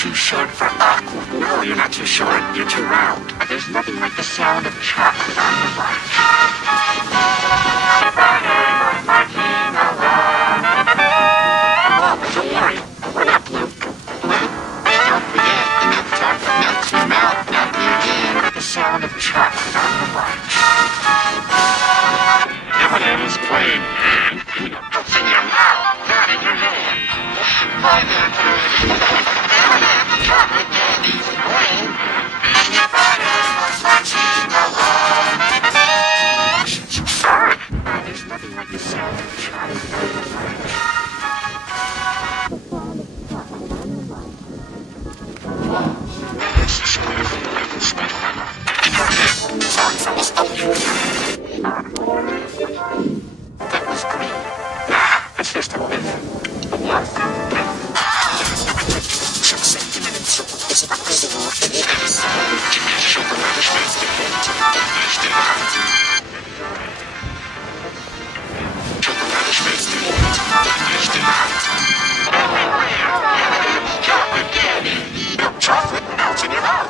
too short for awkward. No, you're not too short. You're too round. But there's nothing like the sound of chocolate on your lunch. Oh, don't worry. We're not blue. Blue? Don't forget, the milk chocolate melts your mouth. Not you again with the sound of chocolate on your lunch. M&M's plain and it's in your mouth, not in your hand. By their tree. M&M's chocolate candies plain. Sorry. There's nothing like the sound of chocolate on your lunch. Sorry for mistaking. That was great. It's just a myth. Yes. Chocolate candy. Milk chocolate melts in your mouth.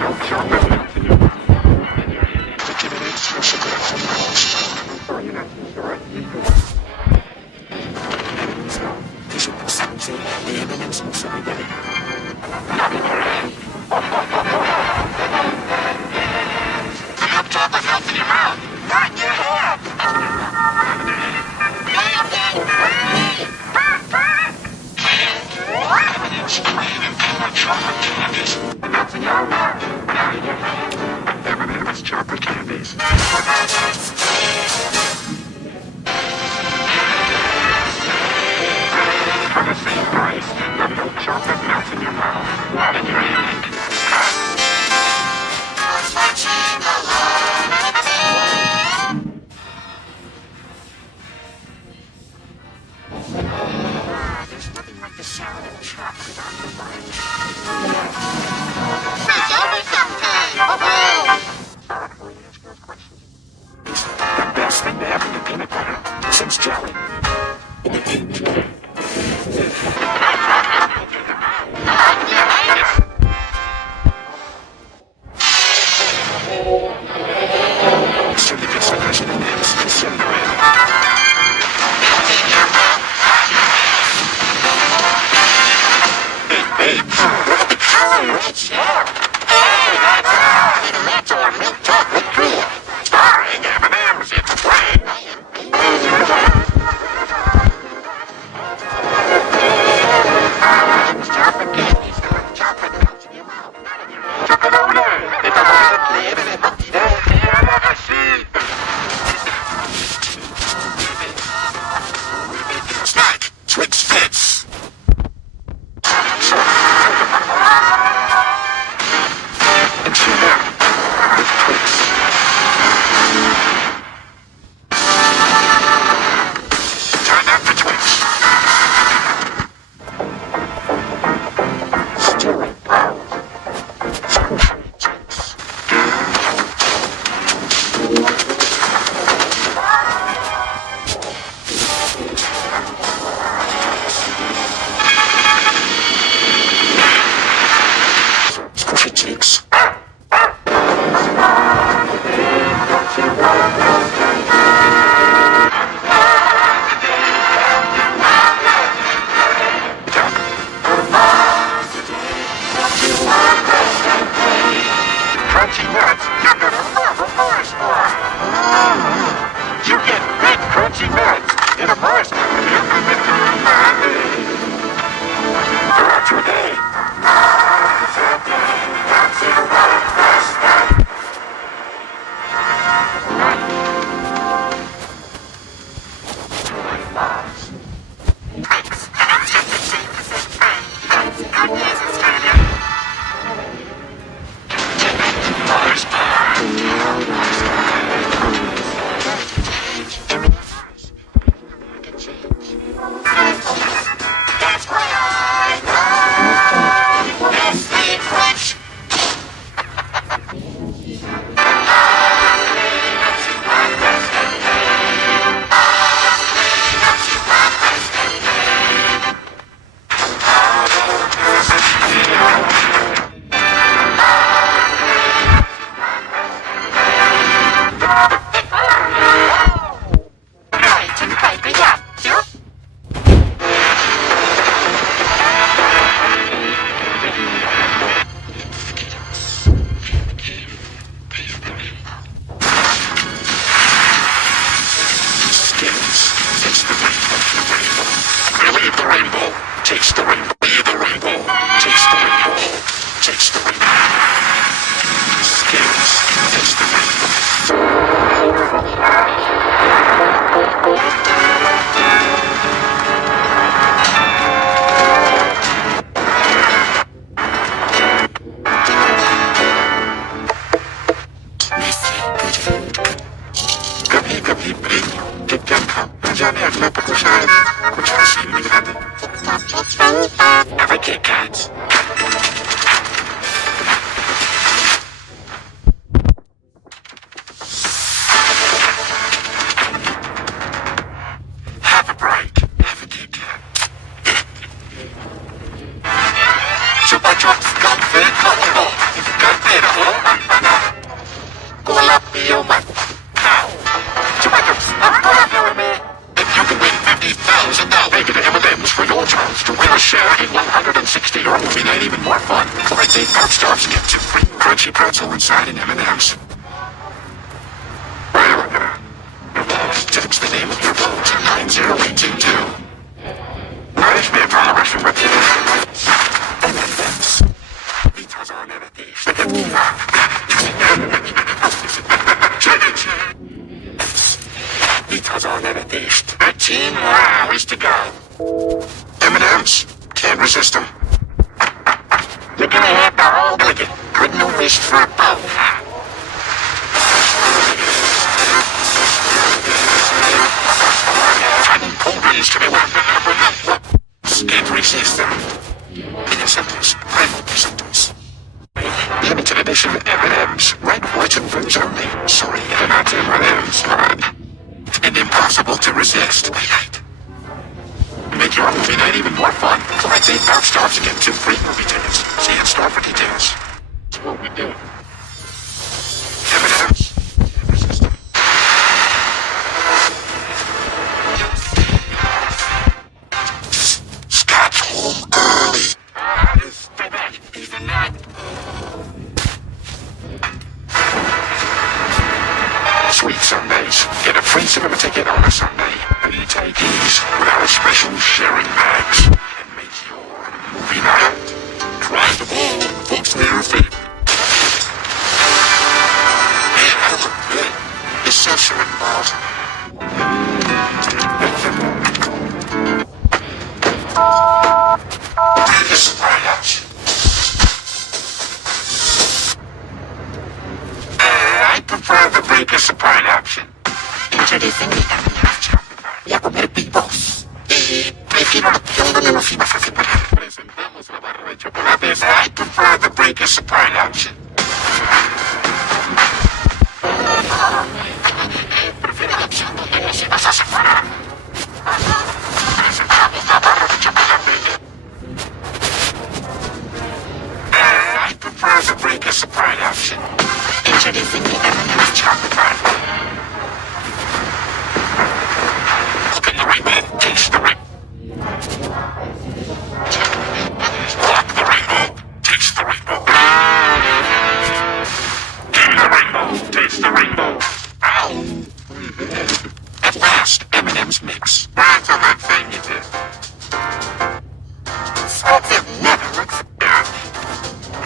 Milk chocolate melts in your mouth. Oh, you're not sure. The M&M's also together. Not in your hand. The milk chocolate melts in your mouth. Not in your hand. M&M's plain and colored chocolate candies. Melts in your mouth. Not in your hand. M&M's chocolate candies. For the same price, the milk chocolate melts in your mouth, not in your hand. There's nothing like the sound of chocolate on your lunch. It's over sometime! It's the best thing to happen to peanut butter since jelly. In the age. Starring M&M's, it's plain. Chocolate candies, chocolate melts in your mouth. Chocolate over there. It's a lot of snack, Twix Fits. And chew them with Twix. Turn up the Twix. Stew it. Squishy cheeks. Crunchy nuts, you're gonna love a Mars bar. You get big crunchy nuts in a Mars bar. Throughout your day. Mars That's why I love Nestle Crunch. Kit Kats. Have a break. Have a Kit Kat. Chupa Chups Comfy Comfortable. Colapio. Chupa Chups. If you can win $50,000, make it to M&M's for your chance to win a share in 160 or movie night, even more fun. Collect 8 Pop Stars and get 2 free crunchy pretzel inside in M&M's. Text the name of your vote to 90822. Manage me a toleration with M&M's. Because I'll never be. Because I'll never be. 13 more hours to go. M&M's. Can't resist them. You're gonna have to hold with it. Good new wish for a bow. To be can't resist them. Innocents, primal innocents. Limited edition M&M's, red, white, and fruits only. Sorry, they're not M&M's, man. And impossible to resist. Make your movie night even more fun. Collect 8 Pop Stars and get 2 free movie tickets. See in store for details. That's what we do. M&M's. Resist them. Sweet Sundays. Get a free cinema ticket on a Sunday. And you take these with our special sharing bags and make your movie night. Try the ball, folks near your feet. Man, I look good. It's so involved. This is right out. I prefer the break a support option. Introducing the M&M's chocolate bar. Voy a comer pibos. Y prefiero la opción donde nos iba a separar. Presentamos la barra de chocolates. I prefer the break a support option. Prefiero la opción donde nos ibas a separar. Presentamos la barra de chocolate. I prefer the break a support option. Introducing the M&M's chocolate bar. Look at the rainbow, taste the rainbow. Look the rainbow, taste the rainbow. In the rainbow, taste the rainbow. Ow! At last, M&M's mix. That's a good thing you did. Salted never looks good.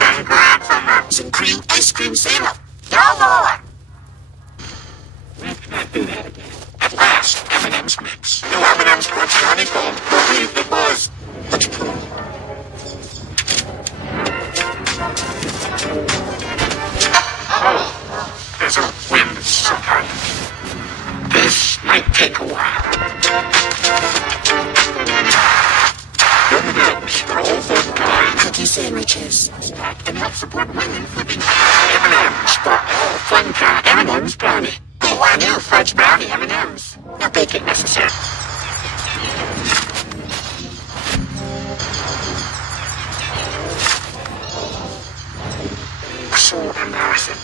Congrats on that. Some cream ice cream syrup. No more! We cannot do that again. At last, M&M's mix. No M&M's crunchy honeycomb. Believe it was. Let's prove. Oh, there's a wind somehow. This might take a while. M&M's for all fun kind. Cookie sandwiches. And help support women flipping. M&M's for all fun kind. M&M's brownie. Oh, I knew fudge brownie M&M's. No bacon necessary. So embarrassing.